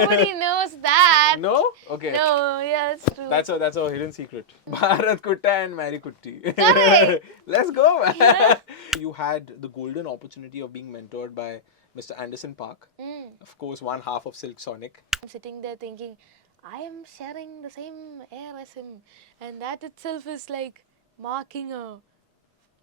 Nobody knows that. No? Okay. No, yeah, that's true. That's a hidden secret. Bharat Kutta and Mary Kutti. Correct. Let's go, man. You had the golden opportunity of being mentored by Mr. Anderson Paak. Of course, one half of Silk Sonic. I'm sitting there thinking, I am sharing the same air as him, and that itself is like marking a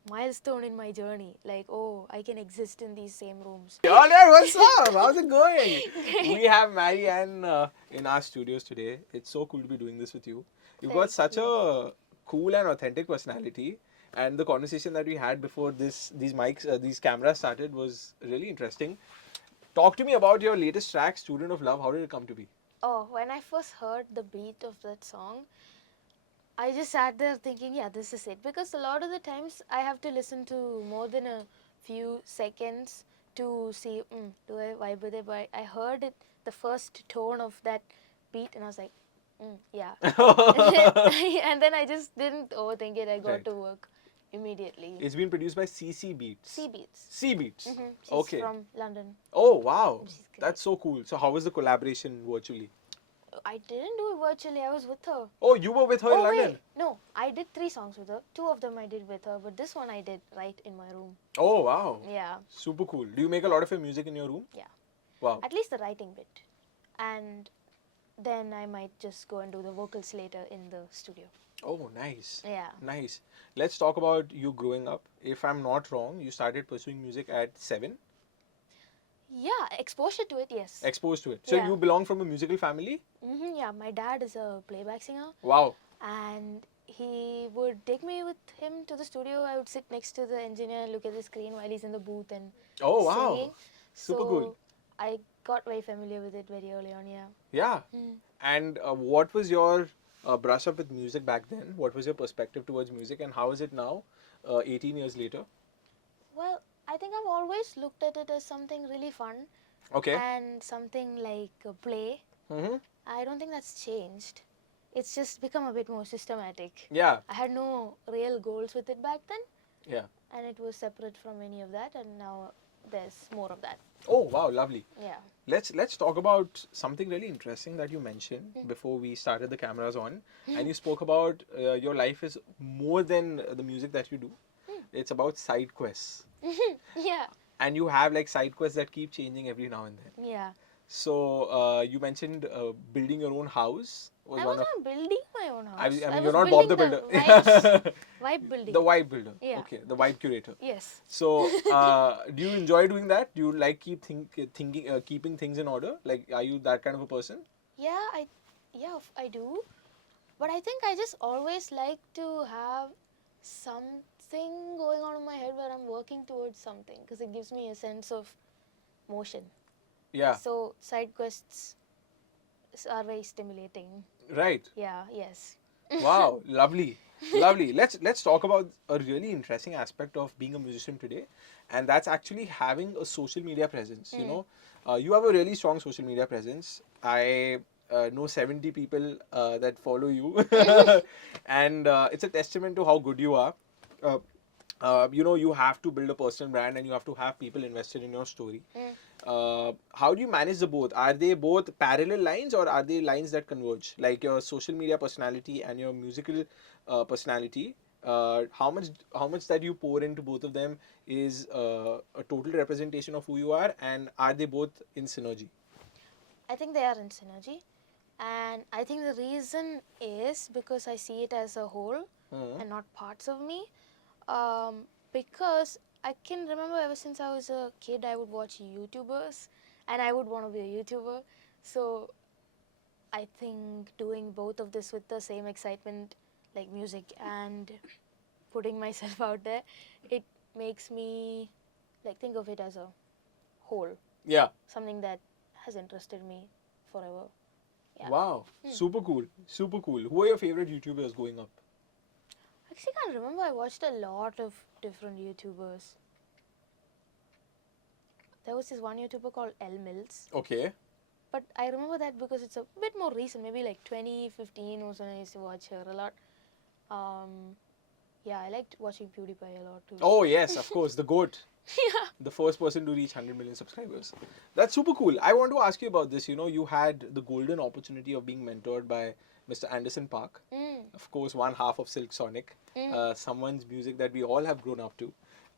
milestone in my journey. Like, oh, I can exist in these same rooms. All right, what's up? How's it going? We have Mary Ann in our studios today. It's so cool to be doing this with you. You've got such a cool and authentic personality, and the conversation that we had before these mics, these cameras started was really interesting. Talk to me about your latest track, Student of Love. How did it come to be? Oh, when I first heard the beat of that song, I just sat there thinking, yeah, this is it. Because a lot of the times I have to listen to more than a few seconds to see, do I vibe with it? But I heard it, the first tone of that beat, and I was like, yeah. And then I just didn't overthink it. I got to work immediately. It's been produced by CC Beats. C Beats. C Beats. She's Okay. from London. Oh, wow. She's great. That's so cool. So how was the collaboration virtually? I didn't do it virtually. I was with her. Oh, you were with her in London? Wait. No, I did 3 songs with her. 2 of them I did with her, but this one I did right in my room. Oh, wow. Yeah. Super cool. Do you make a lot of your music in your room? Yeah. Wow. At least the writing bit. And then I might just go and do the vocals later in the studio. Oh, nice. Yeah. Nice. Let's talk about you growing up. If I'm not wrong, you started pursuing music at 7? Yeah, exposure to it, yes. Exposed to it. So Yeah. you belong from a musical family? Yeah, my dad is a playback singer. Wow. And he would take me with him to the studio. I would sit next to the engineer and look at the screen while he's in the booth and Oh, wow. singing. Super so cool. I got very familiar with it very early on, yeah. Yeah. And what was your brush up with music back then? What was your perspective towards music and how is it now, 18 years later? Well, I think I've always looked at it as something really fun Okay. and something like a play. I don't think that's changed. It's just become a bit more systematic. Yeah. I had no real goals with it back then, Yeah. and it was separate from any of that, and now there's more of that. Oh, wow. Lovely. Yeah. Let's talk about something really interesting that you mentioned before we started the cameras on. And you spoke about your life is more than the music that you do. It's about side quests. Yeah. And you have like side quests that keep changing every now and then. Yeah. So you mentioned building your own house was I one was of. not building my own house. I mean, was you're not Bob the building Builder. Vibe building. The vibe builder. Yeah. Okay, the vibe curator. Yes. So, do you enjoy doing that? Do you like keeping things in order? Like, are you that kind of a person? Yeah, I do. But I think I just always like to have something going on in my head where I'm working towards something because it gives me a sense of motion. Yeah. So side quests are very stimulating. Right. Yeah, yes. Wow. Lovely. Lovely. Let's talk about a really interesting aspect of being a musician today, and that's actually having a social media presence. You know, you have a really strong social media presence. I know 70 people that follow you, and it's a testament to how good you are. You know, you have to build a personal brand and you have to have people invested in your story. How do you manage the both? Are they both parallel lines or are they lines that converge? Like your social media personality and your musical personality. How much that you pour into both of them is a total representation of who you are, and are they both in synergy? I think they are in synergy. And I think the reason is because I see it as a whole and not parts of me. Because I can remember ever since I was a kid, I would watch YouTubers and I would want to be a YouTuber. So I think doing both of this with the same excitement, like music and putting myself out there, it makes me like think of it as a whole. Yeah. Something that has interested me forever. Yeah. Wow. Super cool. Super cool. Who are your favorite YouTubers growing up? Actually, I can't remember. I watched a lot of different YouTubers. There was this one YouTuber called L Mills. Okay. But I remember that because it's a bit more recent. Maybe like 2015 was when I used to watch her a lot. Yeah, I liked watching PewDiePie a lot too. Oh yes, of course, the goat. Yeah. The first person to reach 100 million subscribers. That's super cool. I want to ask you about this. You know, you had the golden opportunity of being mentored by Mr. Anderson Paak, Mm. of course, one half of Silk Sonic, someone's music that we all have grown up to.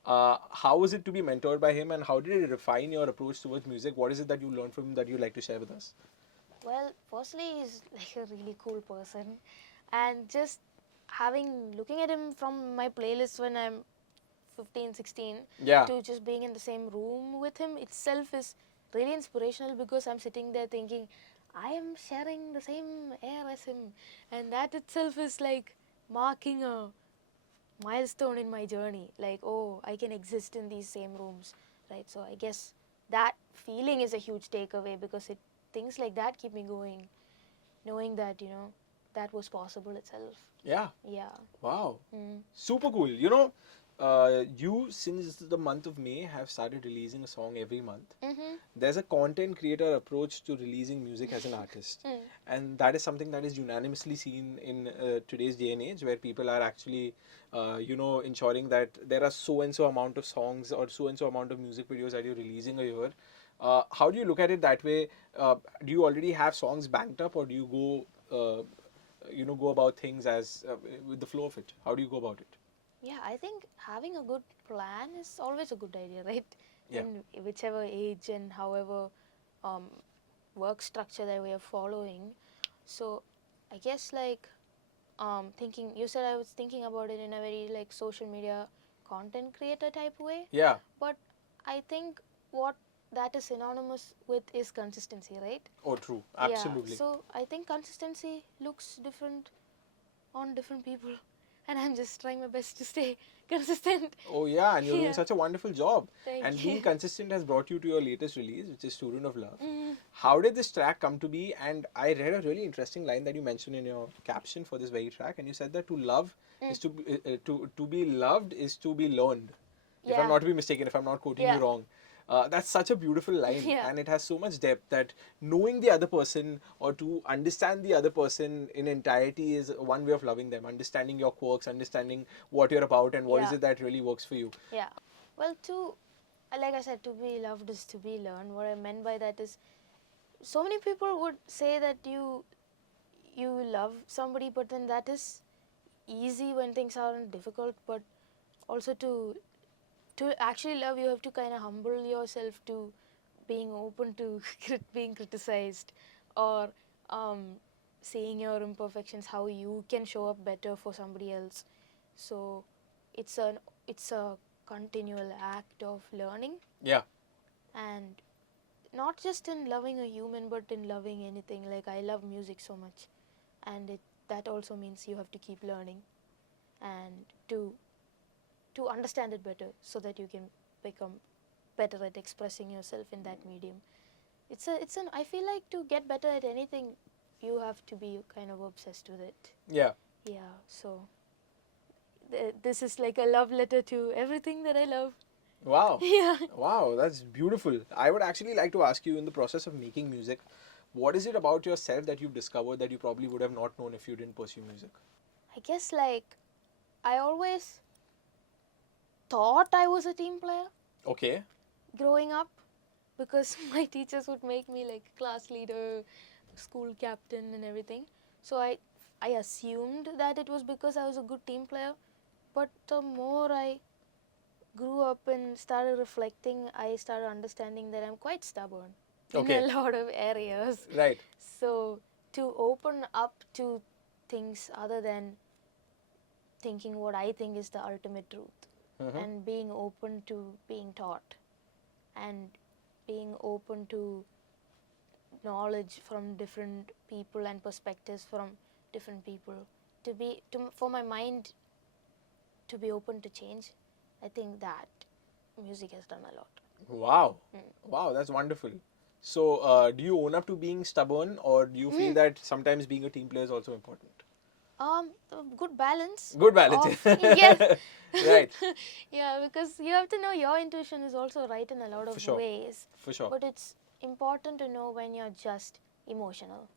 How was it to be mentored by him, and how did it refine your approach towards music? What is it that you learned from him that you'd like to share with us? Well, firstly, he's like a really cool person, and just looking at him from my playlist when I'm 15, 16 Yeah. to just being in the same room with him itself is really inspirational, because I'm sitting there thinking I am sharing the same air as him, and that itself is like marking a milestone in my journey. Like, oh, I can exist in these same rooms, right? So I guess that feeling is a huge takeaway, because it things like that keep me going, knowing that that was possible itself. Yeah. Yeah. Wow. Mm. Super cool. You since the month of May have started releasing a song every month. Mm-hmm. There's a content creator approach to releasing music as an artist, Mm. and that is something that is unanimously seen in today's day and age, where people are actually ensuring that there are so and so amount of songs or so and so amount of music videos that you're releasing a year. How do you look at it that way? Do you already have songs banked up, or do you go about things as with the flow of it? How do you go about it? Yeah, I think having a good plan is always a good idea, right? Yeah. In whichever age and however um, work structure that we are following. So I guess like thinking, you said I was thinking about it in a very like social media content creator type way, Yeah. but I think what that is synonymous with is consistency, right? Oh, true. Yeah, Absolutely. so I think consistency looks different on different people, and I'm just trying my best to stay consistent. Oh, yeah, and you're doing Yeah, such a wonderful job. And thank being you. consistent has brought you to your latest release, which is Student of Love. Mm, How did this track come to be? And I read a really interesting line that you mentioned in your caption for this very track, and you said that to love is to be loved is to be learned. If I'm yeah, not to be mistaken, if I'm not quoting you yeah, wrong. That's such a beautiful line, yeah, and it has so much depth that knowing the other person or to understand the other person in entirety is one way of loving them. Understanding your quirks, understanding what you're about, and what is yeah, it that really works for you. yeah. Well, like I said, to be loved is to be learned. What I meant by that is, so many people would say that you love somebody, but then that is easy when things aren't difficult. But also to actually love, you have to kind of humble yourself to being open to being criticized, or um, seeing your imperfections, how you can show up better for somebody else. So it's a continual act of learning, Yeah. and not just in loving a human, but in loving anything. Like, I love music so much, and that also means you have to keep learning, and to understand it better, so that you can become better at expressing yourself in that medium. It's an I feel like to get better at anything, you have to be kind of obsessed with it. Yeah. Yeah, so this is like a love letter to everything that I love. Wow. Yeah. Wow, that's beautiful. I would actually like to ask you, in the process of making music, what is it about yourself that you've discovered that you probably would have not known if you didn't pursue music? I guess like I always thought I was a team player Okay. growing up, because my teachers would make me like class leader, school captain, and everything. So I assumed that it was because I was a good team player. But the more I grew up and started reflecting, I started understanding that I'm quite stubborn in a Okay. lot of areas. Right. So to open up to things other than thinking what I think is the ultimate truth, Mm-hmm. and being open to being taught, and being open to knowledge from different people and perspectives from different people, for my mind to be open to change, I think that music has done a lot. Wow. Wow, that's wonderful. So, do you own up to being stubborn, or do you feel that sometimes being a team player is also important? A good balance Good balance. of yes. Right. Yeah, because you have to know your intuition is also right in a lot For of sure. ways, For sure. but it's important to know when you're just emotional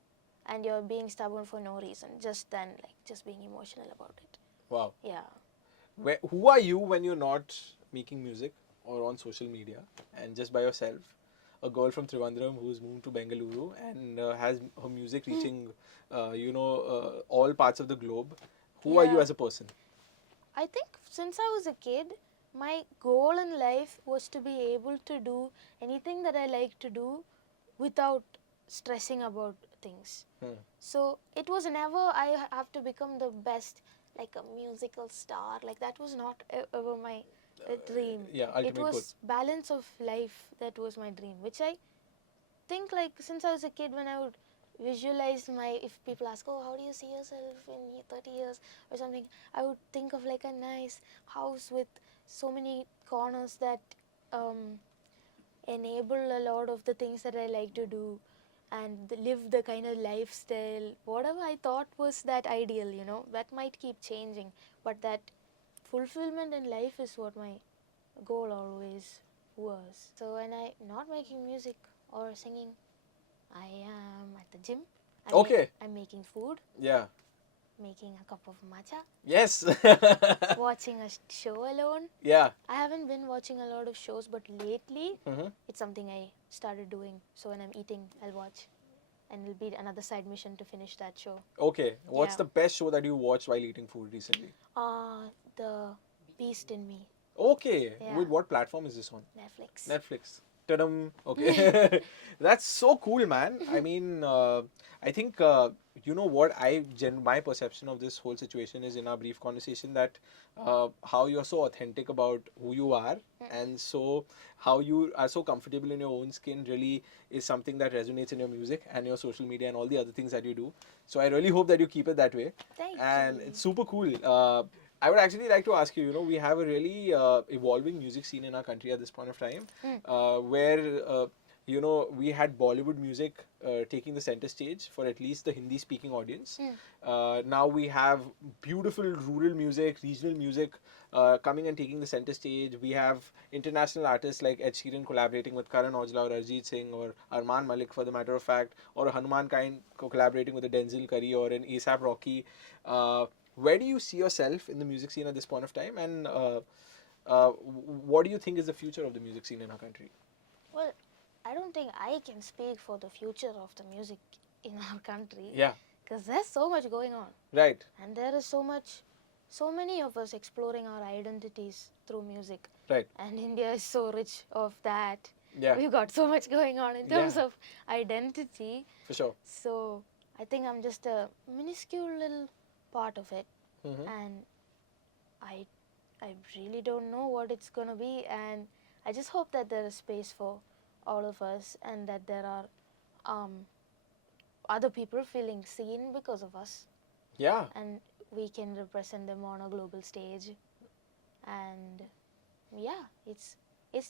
and you're being stubborn for no reason, just being emotional about it. Wow. Yeah. Who are you when you're not making music? or on social media and just by yourself, a girl from Trivandrum who's moved to Bengaluru and has her music reaching, all parts of the globe. Who are you Yeah. as a person? I think since I was a kid, my goal in life was to be able to do anything that I like to do without stressing about things. Hmm. So it was never I have to become the best, like a musical star. Like that was not ever my dream. Yeah, It ultimate goal. was balance of life that was my dream, which I think like since I was a kid when I would visualize my if people ask, oh, how do you see yourself in 30 years or something, I would think of like a nice house with so many corners that um, enable a lot of the things that I like to do and live the kind of lifestyle whatever I thought was that ideal, that might keep changing, but that fulfillment in life is what my goal always was. So when I not making music or singing, I am at the gym. Okay. I'm making food, Yeah. making a cup of matcha, Yes. watching a show alone. Yeah. I haven't been watching a lot of shows, but lately Mm-hmm. it's something I started doing. So when I'm eating, I'll watch, and it'll be another side mission to finish that show. Okay. What's Yeah. the best show that you watched while eating food recently? The Beast in Me, Okay. Yeah. With what platform is this on? Netflix. Netflix. Ta-dum. Okay. That's so cool, man. I mean, I think, you know what, my perception of this whole situation is in our brief conversation that how you're so authentic about who you are, and so how you are so comfortable in your own skin really is something that resonates in your music and your social media and all the other things that you do. So I really hope that you keep it that way. Thank And you. it's super cool. I would actually like to ask you, we have a really evolving music scene in our country at this point of time, where, we had Bollywood music taking the center stage for at least the Hindi speaking audience. Now we have beautiful rural music, regional music coming and taking the center stage. We have international artists like Ed Sheeran collaborating with Karan Aujla or Arjit Singh or Arman Malik, for the matter of fact, or Hanuman Kain collaborating with a Denzel Curry or an ASAP Rocky. Where do you see yourself in the music scene at this point of time, and what do you think is the future of the music scene in our country? Well, I don't think I can speak for the future of the music in our country. Yeah. Because there's so much going on. Right. And there is so many of us exploring our identities through music. Right. And India is so rich of that. Yeah. We've got so much going on in terms Yeah. of identity. For sure. So I think I'm just a minuscule little part of it. Mm-hmm. And I really don't know what it's going to be. And I just hope that there is space for all of us and that there are other people feeling seen because of us. Yeah. And we can represent them on a global stage. And yeah, it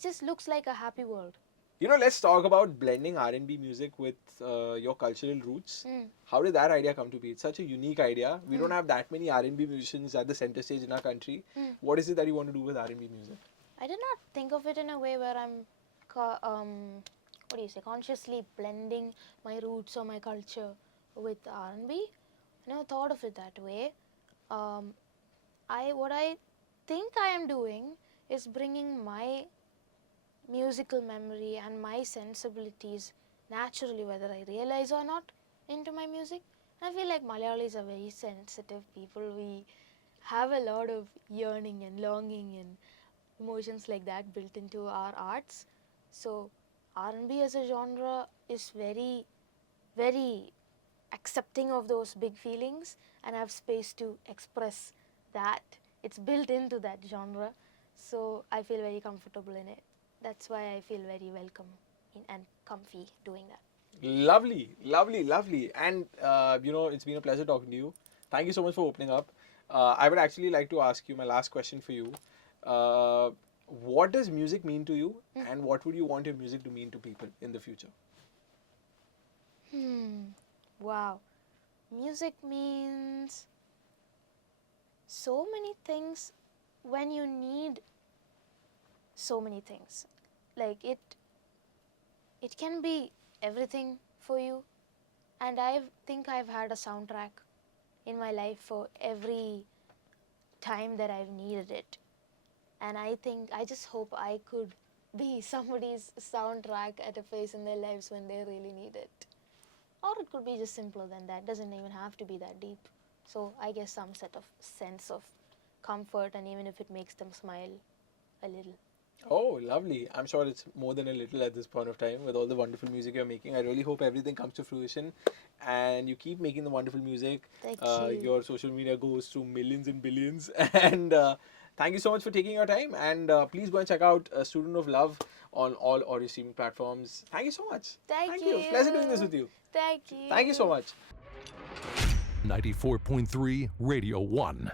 just looks like a happy world. Let's talk about blending R&B music with your cultural roots. How did that idea come to be? It's such a unique idea. We don't have that many R&B musicians at the center stage in our country. What is it that you want to do with R&B music? I did not think of it in a way where I'm consciously blending my roots or my culture with R&B. I never thought of it that way. What I think I am doing is bringing my musical memory and my sensibilities naturally, whether I realize or not, into my music. I feel like Malayalis are very sensitive people. We have a lot of yearning and longing and emotions like that built into our arts. So R&B as a genre is very, very accepting of those big feelings and have space to express that. It's built into that genre. So I feel very comfortable in it. That's why I feel very welcome and comfy doing that. Lovely, lovely, lovely. And, it's been a pleasure talking to you. Thank you so much for opening up. I would actually like to ask you my last question for you. What does music mean to you, and what would you want your music to mean to people in the future? Wow. Music means so many things when you need so many things. Like it can be everything for you, and I think I've had a soundtrack in my life for every time that I've needed it. And I just hope I could be somebody's soundtrack at a phase in their lives when they really need it. Or it could be just simpler than that. Doesn't even have to be that deep. So I guess some set of sense of comfort, and even if it makes them smile a little. Oh, lovely. I'm sure it's more than a little at this point of time with all the wonderful music you're making. I really hope everything comes to fruition and you keep making the wonderful music. Thank you. Your social media goes to millions and billions. And thank you so much for taking your time. And please go and check out Student of Love on all audio streaming platforms. Thank you so much. Thank you. you. Pleasure doing this with you. Thank you. Thank you so much. 94.3 Radio 1.